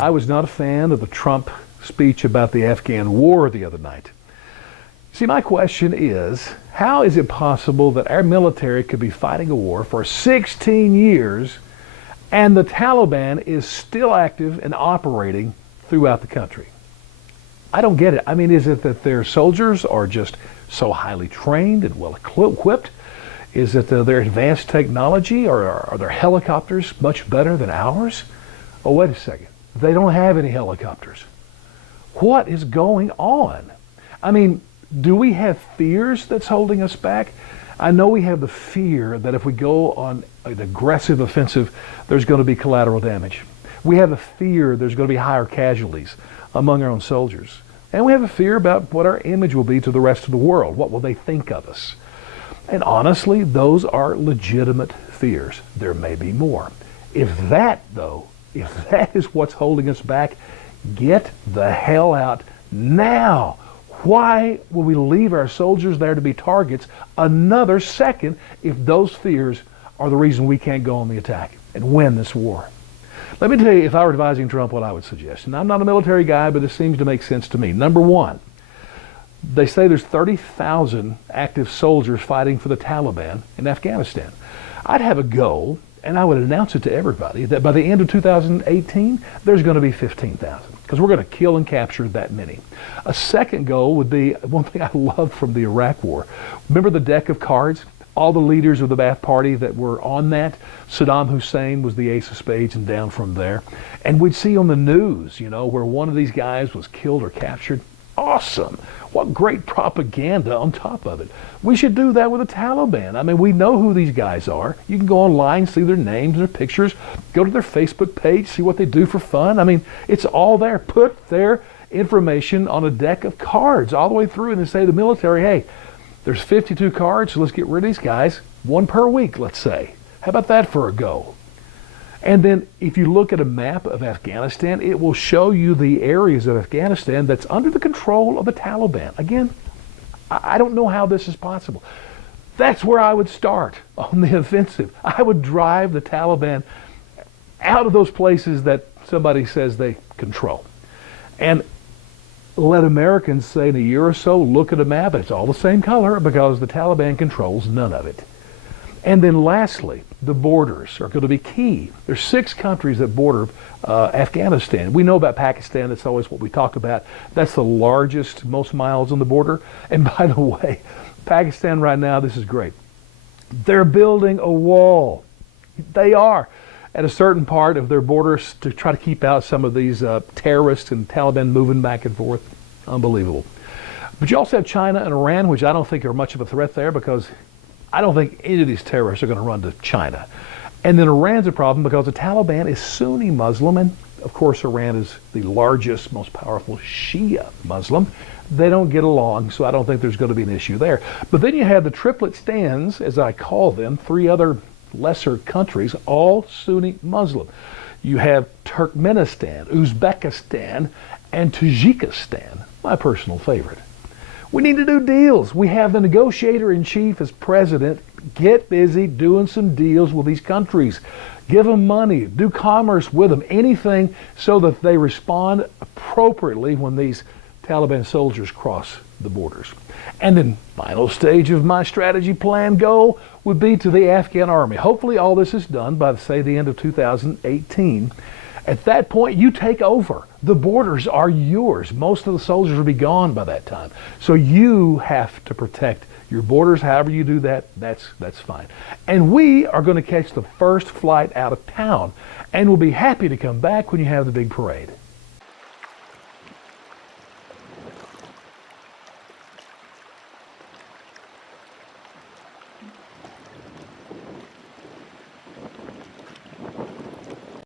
I was not a fan of the Trump speech about the Afghan war the other night. See, my question is, how is it possible that our military could be fighting a war for 16 years and the Taliban is still active and operating throughout the country? I don't get it. I mean, is it that their soldiers are just so highly trained and well equipped? Is it their advanced technology, or are their helicopters much better than ours? Oh, wait a second. They don't have any helicopters. What is going on? I mean, do we have fears that's holding us back? I know we have the fear that if we go on an aggressive offensive, there's going to be collateral damage. We have a fear there's going to be higher casualties among our own soldiers. And we have a fear about what our image will be to the rest of the world. What will they think of us? And honestly, those are legitimate fears. There may be more. If that is what's holding us back, get the hell out now. Why will we leave our soldiers there to be targets another second if those fears are the reason we can't go on the attack and win this war? Let me tell you, if I were advising Trump, what I would suggest. And I'm not a military guy, but it seems to make sense to me. Number one, they say there's 30,000 active soldiers fighting for the Taliban in Afghanistan. I'd have a goal, and I would announce it to everybody, that by the end of 2018, there's going to be 15,000, because we're going to kill and capture that many. A second goal would be one thing I loved from the Iraq War. Remember the deck of cards? All the leaders of the Ba'ath Party that were on that. Saddam Hussein was the ace of spades and down from there. And we'd see on the news, where one of these guys was killed or captured. Awesome. What great propaganda on top of it. We should do that with the Taliban. I mean, we know who these guys are. You can go online, see their names, their pictures, go to their Facebook page, see what they do for fun. I mean, it's all there. Put their information on a deck of cards all the way through and then say to the military, hey, there's 52 cards, so let's get rid of these guys. One per week, let's say. How about that for a go? And then if you look at a map of Afghanistan, it will show you the areas of Afghanistan that's under the control of the Taliban. Again, I don't know how this is possible. That's where I would start on the offensive. I would drive the Taliban out of those places that somebody says they control. And let Americans say in a year or so, look at a map, it's all the same color because the Taliban controls none of it. And then lastly, the borders are going to be key. There's 6 countries that border Afghanistan. We know about Pakistan. That's always what we talk about. That's the largest, most miles on the border. And by the way, Pakistan right now, this is great. They're building a wall. They are at a certain part of their borders to try to keep out some of these terrorists and Taliban moving back and forth. Unbelievable. But you also have China and Iran, which I don't think are much of a threat there because I don't think any of these terrorists are going to run to China. And then Iran's a problem because the Taliban is Sunni Muslim, and of course Iran is the largest, most powerful Shia Muslim. They don't get along, so I don't think there's going to be an issue there. But then you have the triplet stands, as I call them, 3 other lesser countries, all Sunni Muslim. You have Turkmenistan, Uzbekistan, and Tajikistan, my personal favorite. We need to do deals. We have the negotiator-in-chief as president. Get busy doing some deals with these countries. Give them money. Do commerce with them. Anything so that they respond appropriately when these Taliban soldiers cross the borders. And then final stage of my strategy plan goal would be to the Afghan army. Hopefully all this is done by, say, the end of 2018. At that point, you take over. The borders are yours. Most of the soldiers will be gone by that time. So you have to protect your borders. However you do that, that's fine. And we are going to catch the first flight out of town. And we'll be happy to come back when you have the big parade.